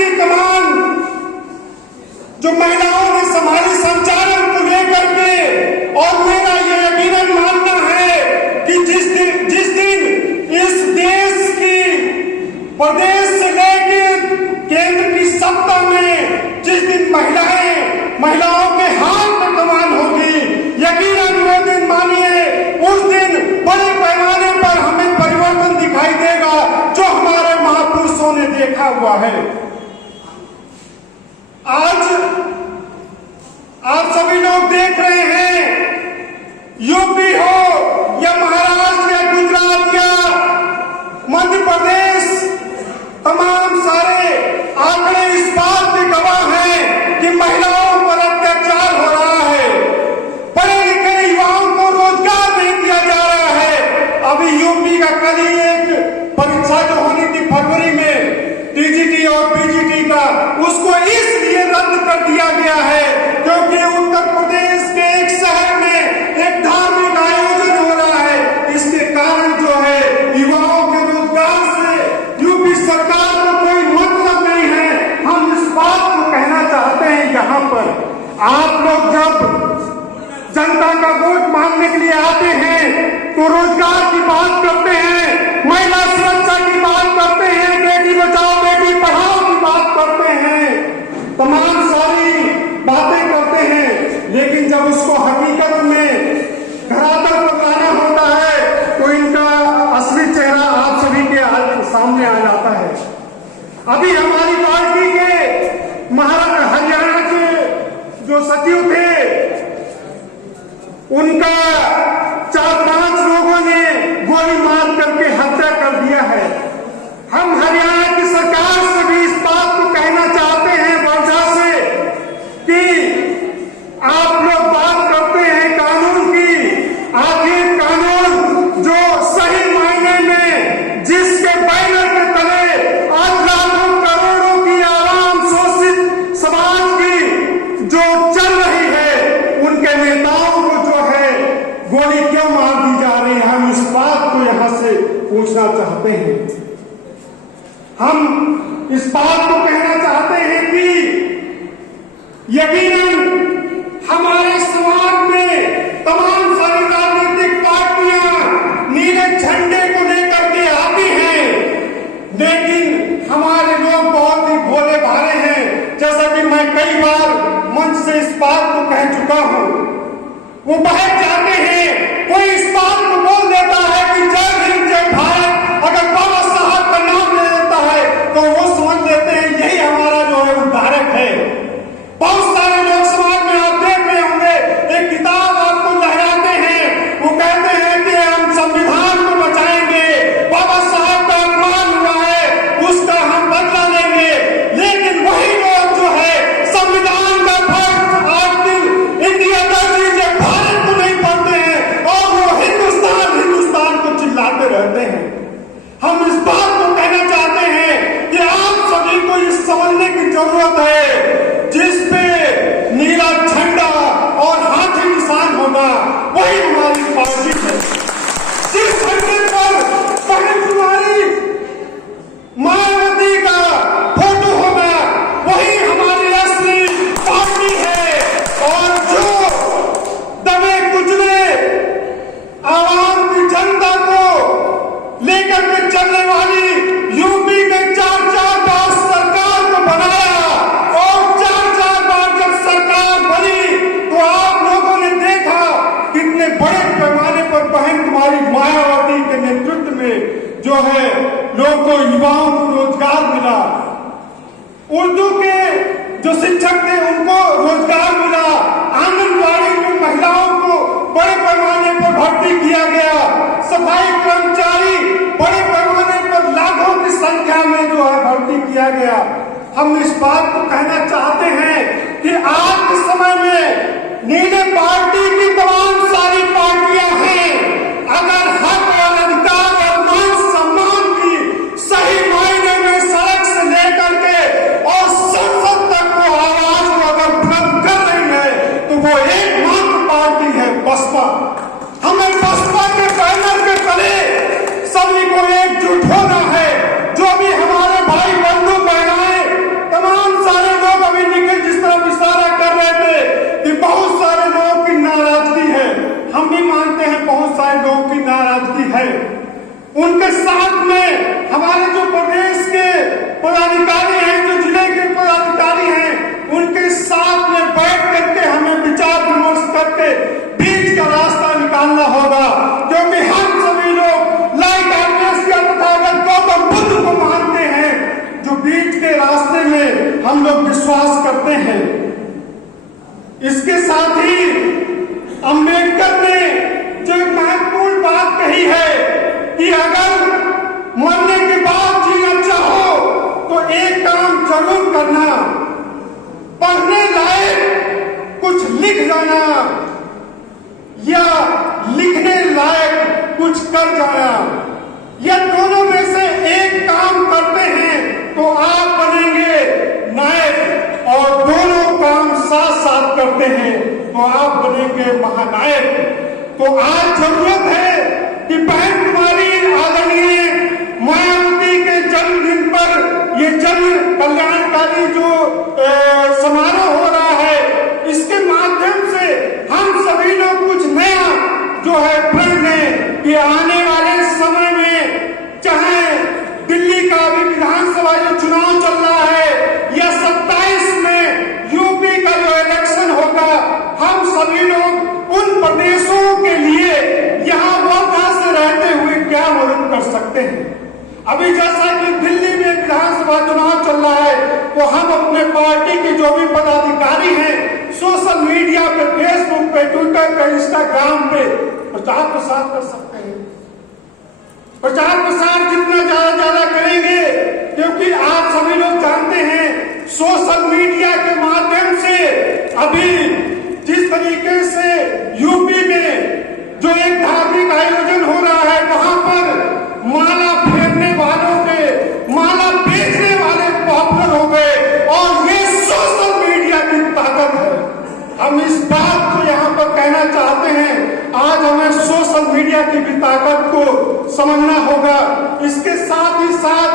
की कमान जो महिलाओं ने संभाली संचालन को लेकर के, और मेरा ये यकीनन मानना है कि जिस दिन इस देश की प्रदेश से लेकर केंद्र की सत्ता में जिस दिन महिलाओं के हाथ में कमान होगी, यकीनन वो दिन मानिए उस दिन बड़े पैमाने पर हमें परिवर्तन दिखाई देगा जो हमारे महापुरुषों ने देखा हुआ है। आज आप सभी लोग देख रहे हैं, यूपी हो या महाराष्ट्र या गुजरात या मध्य प्रदेश, तमाम सारे आंकड़े इस बात के गवाह हैं कि महिलाओं पर अत्याचार हो रहा है। पढ़े लिखे युवाओं को रोजगार नहीं दिया जा रहा है। अभी यूपी का कल ही एक परीक्षा जो होनी थी फरवरी में, टीजीटी और पीजीटी का, उसको इसलिए रद्द कर दिया गया है क्योंकि उत्तर प्रदेश के एक शहर में एक धार्मिक आयोजन हो रहा है। इसके कारण जो है युवाओं के रोजगार से यूपी सरकार को कोई मतलब नहीं है। हम इस बात को कहना चाहते हैं, यहाँ पर आप लोग जब जनता का वोट मांगने के लिए आते हैं तो रोजगार की बात करते हैं, महिला सुरक्षा की बात करते हैं, बेटी बचाओ बेटी पढ़ाओ की बात करते हैं, तमाम सारी बातें करते हैं, लेकिन जब उसको हकीकत में धरातल पर लाना होता है तो इनका असली चेहरा आप सभी के सामने आ जाता है। अभी हमारी पार्टी के हरियाणा के जो सचिव थे, उनका 4-5 लोगों ने गोली मार करके हत्या कर दिया है। हम हरियाणा की सरकार से भी इस बात को कहना चाहते हैं वर्षा से कि आप लोग बात करते हैं कानून की, आखिर कानून जो सही मायने में जिसके बैनर के तले आज लाखों करोड़ों की आवाम शोषित समाज की जो चल रही है, उनके नेताओं को जो है गोली क्यों मार दी जा रही है, हम इस बात को यहां से पूछना चाहते हैं। हम इस बात को कहना चाहते हैं कि यकीनन हमारे समाज में तमाम सारी राजनीतिक पार्टियां नीले झंडे को लेकर के आती हैं, लेकिन हमारे लोग बहुत ही भोले भाले हैं। जैसा कि मैं कई बार मंच से इस बात को कह चुका हूं, वो बहक जाते हैं, कोई इस बात को बोल देता है कि जय हिंद जय भारत, अगर बाबा साहब का नाम ले लेता है तो वो समझ लेते हैं यही हमारा जो है उद्धारक है। बहुत सारे लोग समाज में आप देख रहे होंगे, एक किताब आपको लहराते हैं, वो कहते हैं कि हम संविधान को बचाएंगे, बाबा साहब का अपमान हुआ है उसका हम बदला लेंगे, लेकिन वही लोग जो है संविधान का फर्ज आर्टिकल इंडिया भारत को नहीं पढ़ते हैं और वो हिंदुस्तान को चिल्लाते रहते हैं। हम इस बात को कहना चाहते हैं कि आप सभी को इस समझने की जरूरत है, जिस पे नीला झंडा और हाथी निशान होगा वही हमारी पार्टी है। जिस झंडे पर बहन कुमारी मायावती का फोटो होगा वही हमारी असली पार्टी है। और जो दबे कुचले आवाम की जनता को लेकर के चलने वाली यूपी में 4-4 बार सरकार को बनाया, और 4-4 बार जब सरकार बनी तो आप लोगों ने देखा कितने बड़े पैमाने पर बहन कुमारी मायावती के नेतृत्व में जो है लोगों को, युवाओं को रोजगार मिला। उर्दू के जो शिक्षक थे उनको रोजगार मिला। आंगनबाड़ी में महिलाओं को बड़े पैमाने पर भर्ती किया गया। सफाई कर्मचारी बड़े पैमाने पर लाखों की संख्या में जो है भर्ती किया गया। हम इस बात को कहना चाहते हैं कि आज के समय में नीले पार्टी की तमाम सारी पार्टियां हैं, अगर हक और अधिकार और मान सम्मान की सही मायने में सड़क से लेकर के और संसद तक को आवाज को अगर बुलंद कर रही है तो वो एकमात्र पार्टी है बसपा। हमें बसपा के बैनर के तले सभी को एकजुट होना है। जो भी हमारे भाई बंधु बहनाएं हम लोग विश्वास करते हैं। इसके साथ ही अंबेडकर ने जो एक महत्वपूर्ण बात कही है कि अगर मरने के बाद जीना चाहो तो एक काम जरूर करना, पढ़ने लायक कुछ लिख जाना या लिखने लायक कुछ कर जाना। या दोनों में से एक काम करते हैं तो आप बनेंगे नायक, और दोनों काम साथ साथ करते हैं तो आप बनेंगे महानायक। तो आज जरूरत है कि बहन कुमारी आदरणीय मायावती के जन्मदिन पर ये जन कल्याणकारी जो समारोह हो रहा है, इसके माध्यम से हम सभी लोग कुछ नया जो है प्रण लें कि आने वाले समय में चाहे दिल्ली का भी विधानसभा जो चुनाव चल रहा है या 27 में यूपी का जो इलेक्शन होगा, हम सभी लोग उन प्रदेशों के लिए यहाँ वर्धा से रहते हुए क्या मदद कर सकते हैं। अभी जैसा कि दिल्ली में विधानसभा चुनाव चल रहा है, तो हम अपने पार्टी के जो भी पदाधिकारी हैं सोशल मीडिया पे, फेसबुक पे, ट्विटर पे, इंस्टाग्राम पे प्रचार प्रसार कर सकते हैं। प्रचार प्रसार जितना ज्यादा करेंगे, क्योंकि आप सभी लोग जानते हैं सोशल मीडिया के माध्यम से अभी जिस तरीके से यूपी में जो एक धार्मिक आयोजन हो रहा है, वहां पर माला फेरने वालों के, माला बेचने वाले पॉपुलर हो गए, और ये सोशल मीडिया की ताकत है। हम इस बात को यहाँ पर कहना चाहते हैं, आज हमें सोशल मीडिया की भी ताकत को समझना होगा। इसके साथ ही साथ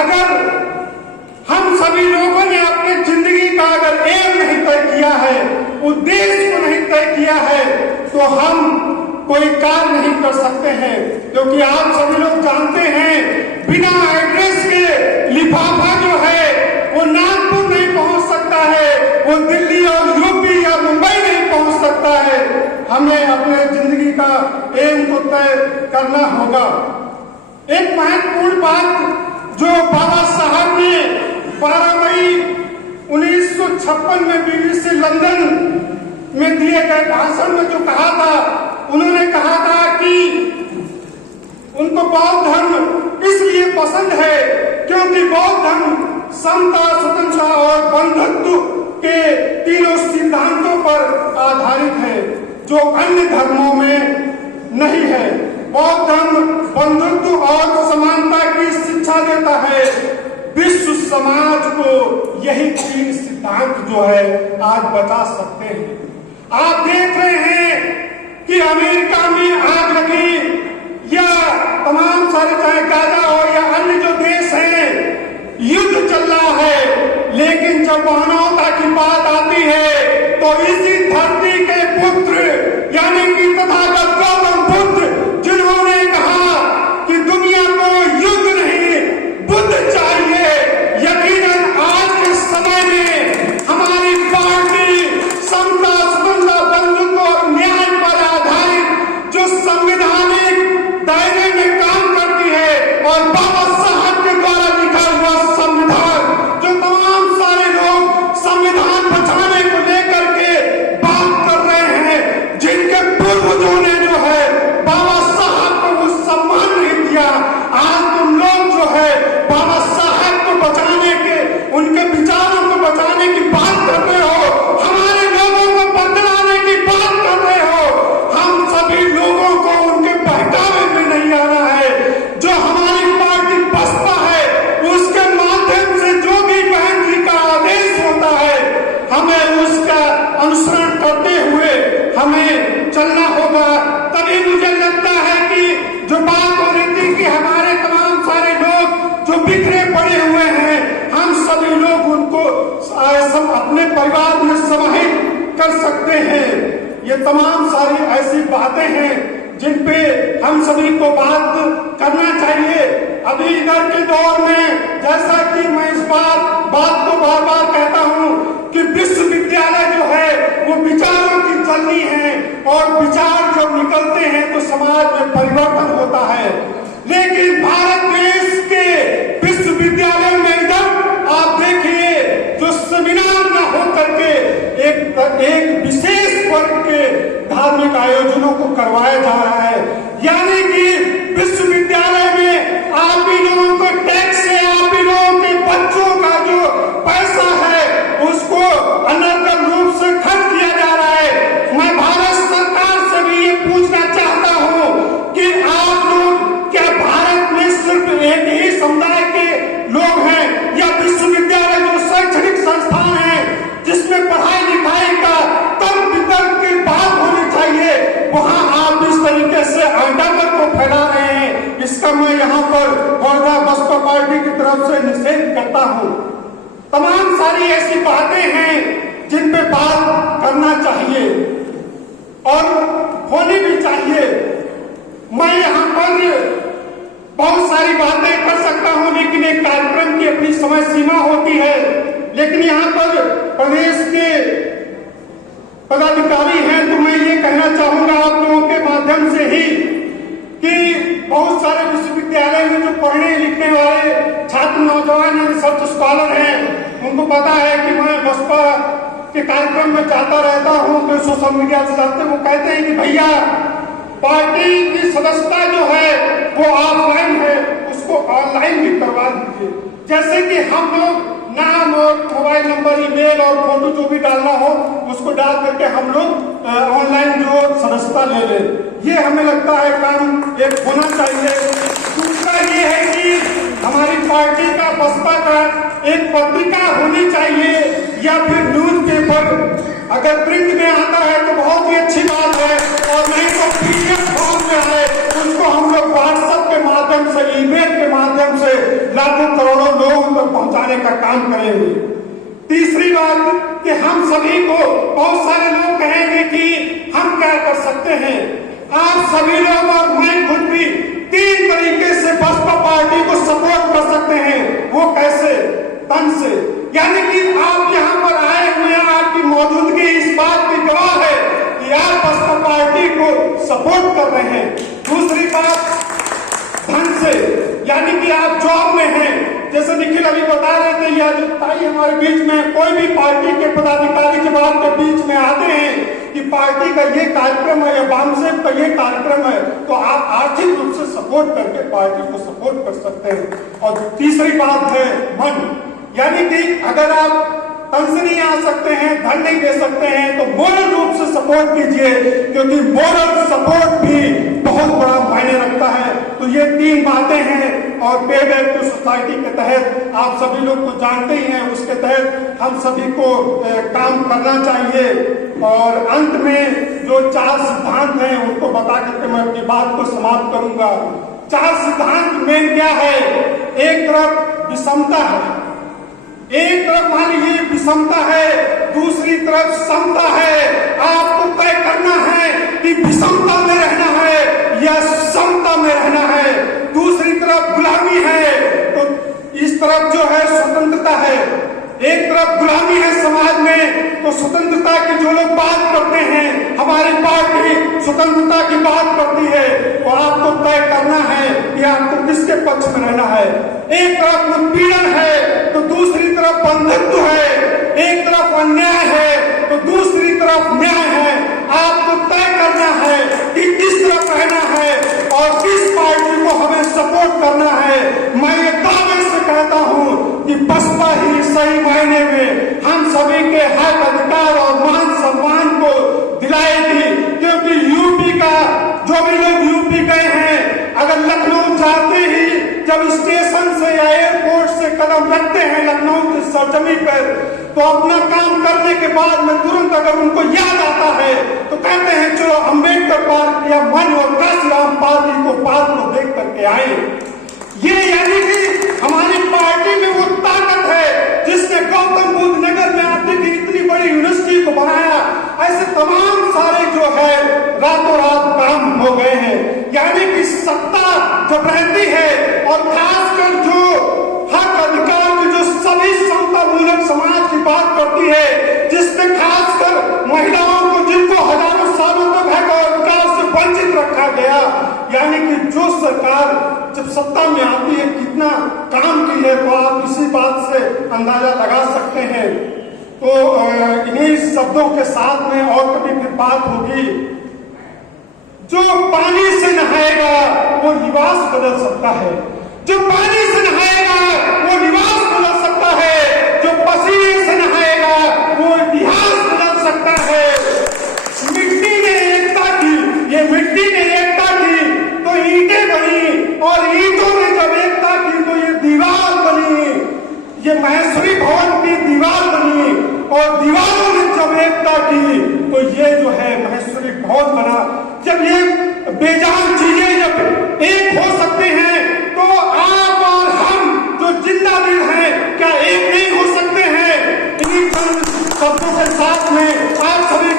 अगर हम सभी लोगों ने अपनी जिंदगी का अगर एम नहीं तय किया है, उद्देश्य को नहीं तय किया है, तो हम कोई कार्य नहीं कर सकते हैं। क्योंकि आप सभी लोग जानते हैं बिना एड्रेस के लिफाफा जो है वो नागपुर नहीं पहुंच सकता है, वो दिल्ली और यूपी या मुंबई नहीं पहुंच सकता है। हमें अपने जिंदगी का एम को तय करना होगा। एक महत्वपूर्ण बात जो बाबा साहब ने 12 मई 1956 में BBC लंदन में दिए गए भाषण में जो कहा था, उन्होंने कहा था कि उनको बौद्ध धर्म इसलिए पसंद है क्योंकि बौद्ध धर्म समता, स्वतंत्रता और बंधुत्व के तीनों सिद्धांतों पर आधारित है, जो अन्य धर्मों में नहीं है। बौद्ध धर्म बंधुत्व और समानता की शिक्षा देता है। विश्व समाज को यही तीन सिद्धांत जो है आज बता सकते हैं। आप देख रहे हैं कि अमेरिका में आग लगी या तमाम सारे, चाहे गाजा हो या अन्य जो देश हैं, युद्ध चल रहा है, लेकिन जब मानवता की बात आती है तो इसी धरती के पुत्र यानी कि तथागत गौतम बुद्ध, जिन्होंने कहा कि दुनिया को युद्ध नहीं बुद्ध चाहिए, यकीनन आज के समय में हमारी पार्टी समता, स्वतंत्रता, बंधुत्व और न्याय पर आधारित जो संवैधानिक दायरे में काम करती है, और बाबा साहब के द्वारा लिखा हुआ संविधान, जो तमाम सारे लोग संविधान बचाने को लेकर के बात कर रहे हैं, जिनके पूर्वजों ने जो है बाबा साहब को वो सम्मान नहीं दिया, आज तुम लोग जो है बाबा साहब को बचाने के, उनके विचारों को बचाने की बात कर रहे हो, हमारे लोगों को बदलाने की बात कर रहे हो। हम सभी लोगों को उनके बहकावे में नहीं आना है। जो हमारी पार्टी बसपा है, उसके माध्यम से जो भी बहन जी का आदेश होता है, हमें उसका अनुसरण करते हुए हमें चलना होगा। तभी मुझे लगता है कि जो बात हो रही थी कि हमारे तमाम सारे लोग जो बिखरे पड़े हुए हैं, हम सभी लोग उनको सब अपने परिवार में समाहित कर सकते हैं। ये तमाम सारी ऐसी बातें हैं जिन पे हम सभी को बात करना चाहिए। अभी इधर के दौर में, जैसा कि मैं इस बात को बार बार कहता हूँ कि विश्वविद्यालय जो है वो विचारों की जननी है, और विचार जब निकलते हैं तो समाज में परिवर्तन होता है। लेकिन भारत देश के विश्वविद्यालय में इधर आप देखिए एक विशेष वर्ग के धार्मिक आयोजनों को करवाया जा रहा है। यानी कि विश्वविद्यालय में आप ही लोगों को टैक्स से आप ही लोगों के बच्चों का जो पैसा है उसको अनर्गल रूप से खर्च किया जा रहा है। मैं भारत सरकार से भी ये पूछना चाहता हूँ कि आप लोग क्या भारत में सिर्फ एक ही समुदाय के लोग हैं या विश्वविद्यालय जो शैक्षणिक संस्थान है जिसमें पढ़ाई लिखाई का तर्क वितर्क की बात होनी चाहिए, वहां आप इस तरीके से अंडागत को फैला रहे हैं। इसका मैं यहाँ पर वर्धा बसपा पार्टी की तरफ से निषेध करता हूँ। तमाम सारी ऐसी बातें हैं जिन पे बात करना चाहिए और होनी भी चाहिए। मैं यहाँ पर बहुत सारी बातें कर सकता हूँ, लेकिन एक कार्यक्रम की अपनी समय सीमा होती है। लेकिन यहाँ पर प्रदेश के पदाधिकारी हैं तो मैं ये कहना चाहूंगा आप लोगों के माध्यम से ही कि बहुत सारे विश्वविद्यालय में जो पढ़ने लिखने वाले छात्र नौजवान हैं, रिसर्च स्कॉलर हैं, उनको पता है कि मैं बसपा के कार्यक्रम में जाता रहता हूँ तो सोशल मीडिया से जाते, वो कहते हैं कि भैया पार्टी की सदस्यता जो है वो ऑफलाइन है, उसको ऑनलाइन भी करवा दीजिए। जैसे कि हम लोग नाम और मोबाइल नंबर, ईमेल और फोटो जो भी डालना हो उसको डाल करके हम लोग ऑनलाइन जो सदस्यता ले लें। ये हमें लगता है काम एक होना चाहिए। दूसरा ये है कि हमारी पार्टी का बसपा का एक पत्रिका होनी चाहिए या फिर न्यूज पेपर। अगर प्रिंट में आता है तो बहुत ही अच्छी बात है, और नहीं तो PDF फॉर्म में आए उसको हम लोग व्हाट्सएप के माध्यम से, ईमेल के माध्यम से लाखों करोड़ों लोगों तक पहुंचाने का काम करेंगे। तीसरी बात कि हम सभी को, बहुत सारे लोग कहेंगे कि हम क्या कर सकते हैं। आप सभी लोग और मैं खुद भी 3 तरीके से बसपा पार्टी को सपोर्ट कर सकते हैं। वो कैसे? तन से, यानी कि आप यहाँ पर आए हुए हैं, आपकी मौजूदगी इस बात की गवाह है कि आप बसपा पार्टी को सपोर्ट कर रहे हैं। दूसरी बात धन से, यानी कि आप जॉब में हैं, जैसे निखिल अभी बता रहे थे या जो ताई हमारे बीच में, कोई भी पार्टी के पदाधिकारी जब आपके बीच में आते हैं कि पार्टी का ये कार्यक्रम है या वामसेप का ये कार्यक्रम है, तो आप आर्थिक रूप से सपोर्ट करके पार्टी को सपोर्ट कर सकते हैं। और तीसरी बात है मन, यानी कि अगर आप तन से नहीं आ सकते हैं, धन नहीं दे सकते हैं, तो मोरल रूप से सपोर्ट कीजिए, क्योंकि मोरल सपोर्ट भी बहुत बड़ा मायने रखता है। तो ये 3 बातें हैं, और पेड एक्टिव सोसाइटी के तहत आप सभी लोग को जानते ही हैं, उसके तहत हम सभी को काम करना चाहिए। और अंत में जो 4 सिद्धांत हैं उनको बता करके मैं अपनी बात को समाप्त करूंगा। 4 सिद्धांत मेन क्या है? एक तरफ विषमता है, एक तरफ मान लीजिए विषमता है, दूसरी तरफ समता है। आपको तय करना है कि विषमता में रहना है या समता में रहना है। दूसरी तरफ गुलामी है, तो इस तरफ जो है स्वतंत्रता है। एक तरफ गुलामी है समाज में, तो स्वतंत्रता की जो लोग बात करते हैं, हमारी पार्टी स्वतंत्रता की बात करती है, तो आपको तय करना है कि आपको किसके पक्ष में रहना है। एक तरफ उत्पीड़न है तो दूसरी तरफ बंधुत्व है, एक तरफ अन्याय है तो दूसरी तरफ न्याय है। आपको तय करना है कि किस तरफ रहना है और किस पार्टी को हमें सपोर्ट करना है। मैं ये दावे से कहता हूँ कि बसपा ही सही मायने में हम सभी के हक, अधिकार और मान सम्मान को दिलाएगी, क्योंकि यूपी का जो भी लोग यूपी गए हैं, अगर लखनऊ जाते ही जब स्टेशन से या एयरपोर्ट से कदम रखते हैं लखनऊ की सरजमी पर, तो अपना काम करने के बाद में तुरंत अगर उनको याद आता है तो कहते हैं चलो अम्बेडकर पार्क या मन और काशीराम पार्क को देख करके आए। ये यानी कि हमारी पार्टी में वो ताकत है जिसने गौतम बुद्ध नगर में आती थी इतनी बड़ी यूनिवर्सिटी को बनाया। ऐसे तमाम सारे जो है रातों रात काम हो गए हैं। यानी कि सत्ता जब रहती है और खासकर जो हक अधिकार की जो सभी समता मूलक समाज की बात करती है, जिसमें खासकर महिलाओं को, जिनको हजारों सालों तक हक और अधिकार से वंचित रखा गया, यानी कि जो सरकार जब सत्ता में आती है कितना काम की है, तो आप इसी बात से अंदाजा लगा सकते हैं। तो इन्हीं शब्दों के साथ में और कभी फिर बात होगी। जो पानी से नहाएगा वो निवास बदल सकता है, जो पानी से नहाएगा वो निवास बदल सकता है, जो पसीने से नहाएगा वो इतिहास बदल सकता है। मिट्टी ने एकता की, ये मिट्टी ने एकता की तो ईंटें बनी, और ईंटों ने जब एकता की तो ये दीवार बनी, ये महेश्वरी भवन की दीवार बनी, और दीवारों ने जब एकता की तो ये जो है महेश्वरी भवन बना। जब ये बेजान चीजें जब एक हो सकते हैं तो आप और हम जो जिंदा दिल हैं क्या एक नहीं हो सकते हैं? इन्हीं शब्दों के साथ में आप सभी